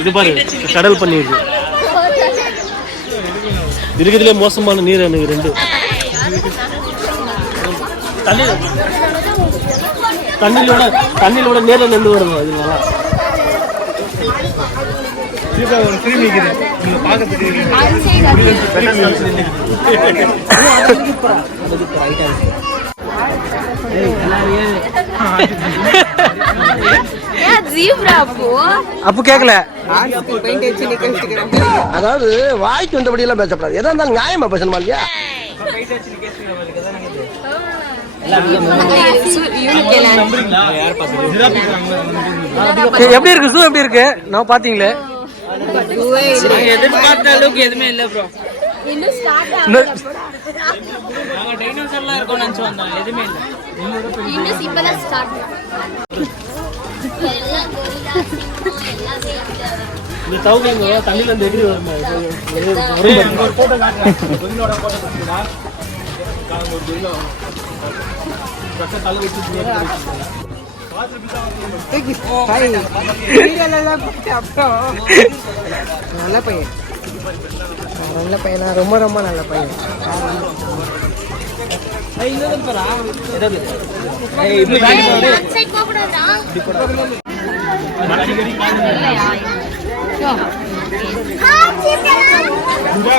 இது பாரு கடல் பன்னீர் இருக்கிறதுலே மோசமான நீர் எனக்கு ரெண்டு. தண்ணியிலோட நேரில் நின்று வருது அதனால. அப்ப கேக்கல. அதாவது வாய்க்கு வந்தபடி எல்லாம் பேசப்படாது. எதா இருந்தாலும் நியாயமா பேசணுமா இல்லையா? எப்படி இருக்கு ஷூ? எப்படி இருக்கு? நான் பாத்தீங்களே எதிர்பார்த்த அளவுக்கு எதுவுமே இல்ல ப்ரோ. டைனோசர்லாம் இருக்கும் நினைச்சு வந்தோம், எதுவுமே இல்ல. இந்த தவுங்க தண்ணியில இருந்து எகிரி வரும். நல்ல பையன், நல்ல பையனா, ரொம்ப ரொம்ப நல்ல பையன்.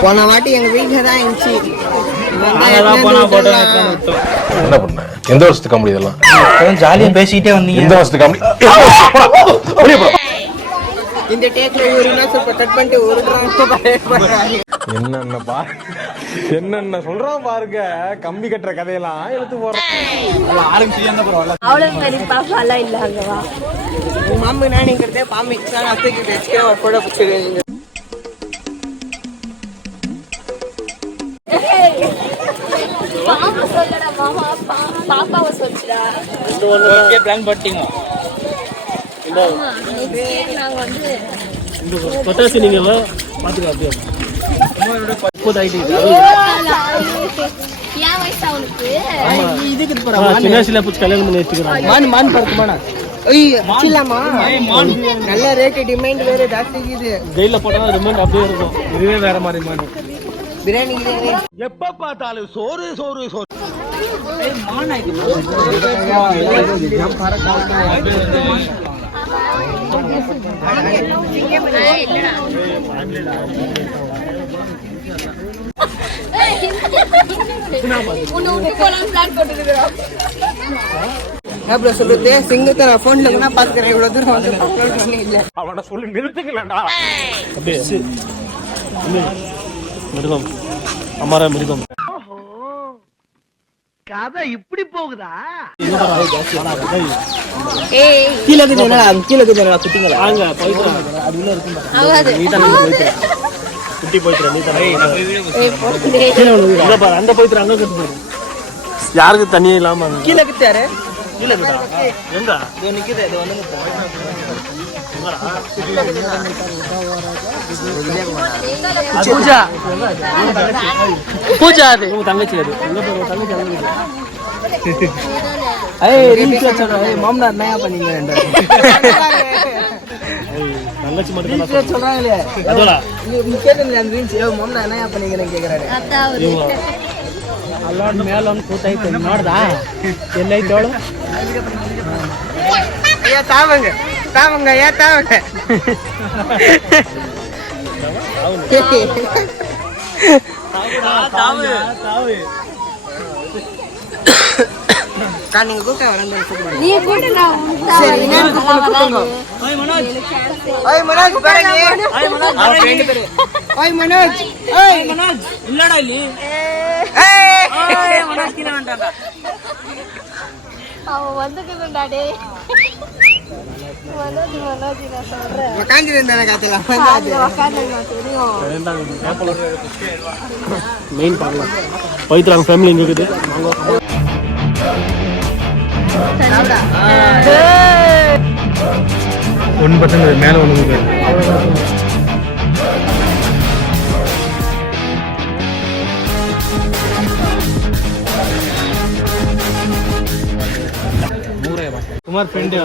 போன வாட்டி எங்க வீட்டுல தான் இருந்துச்சு. என்ன பண்ண? எந்த வருஷத்துக்கு கம்பெனி இதெல்லாம்? ஜாலியா பேசிக்கிட்டே வந்தீங்க. எந்த வருஷத்துக்கு கம்பெனி? இந்த டேக்ல ஒரு நாள் கட் பண்ணிட்டு ஒரு என்னென்ன சொல்றான் பாருங்க. கம்பி கட்டுற கதையெல்லாம் எடுத்து போறோம். மாமி நானிங்கிறதே பாம்பு அத்தைக்கு வச்சுக்க கூட பிடிச்சிருக்கீங்க. பட்டாசு நீங்க பாத்துக்க அப்படியே கல்யாணம் பண்ணி வச்சுக்கிறாங்க. நல்ல ரேட் டிமாண்ட் வேற ஜாஸ்தி. ஜெயில போட்டா ரிமைண்ட் அப்படியே இருக்கும். இதுவே வேற மாதிரி மாடு பிரியாணி. எப்ப பார்த்தாலும் சோறு சோறு சோறு. சொல்லுது சிங்கத்தை போன்ல பாத்துக்கிறேன். இவ்வளவு தூரம் வந்து அவனை சொல்லி நிறுத்துக்கலடா. மிருகம் அமர மிருகம் கதை இப்படி போகுதா? கீழே குட்டிங்களா வாங்க போயிட்டு அது உள்ள இருக்கும். குட்டி போயிட்டு அந்த போயிட்டு அங்க கட்டு போயிடும். யாருக்கு தண்ணியே இல்லாம கீழே கிட்டாரு. கீழே கிட்டா எங்க நிக்குது. இது வந்து பூஜா பூஜா அது தங்கச்சி. அது தங்கச்சி மாமனார் நயா பண்ணீங்க. தங்கச்சி மட்டும் சொல்றாங்களே கேட்டுங்களே அந்த ரீல்ஸ் மாமனார் நயா பண்ணீங்கன்னு கேக்குறாரு. ಅಲ್ಲೊಂದು ಮೇಲೊಂದು ಕೂತೈತೆ ನೋಡ್ದಾ ಎಲ್ಲೈತೋಳು ತಾವಂಗ ತಾವಂಗ ತಾವಂಗ நீங்க கூட்ட வரங்க நீ கூட்டடா சரி நான் கூட்டங்க ஓய் மனோஜ் பாருங்க ஓய் மனோஜ் ஓய் மனோஜ் ஓய் மனோஜ் இல்லடா ಇಲ್ಲಿ ஏய் மனோஜ் கின வந்தாங்க அவ வந்துக்குடா டேய் மனோஜ் நான் சொல்றேன் உட்கார்ந்து இருந்தானே காத்தல உட்கார்ந்து தெரியும் மெயின் பார்க்கலாம் பவித்ராங்க ஃபேமிலி இங்க இருக்குது ஒன்று பசங்க மேலே ஒன்று குமார் ஃப்ரெண்டு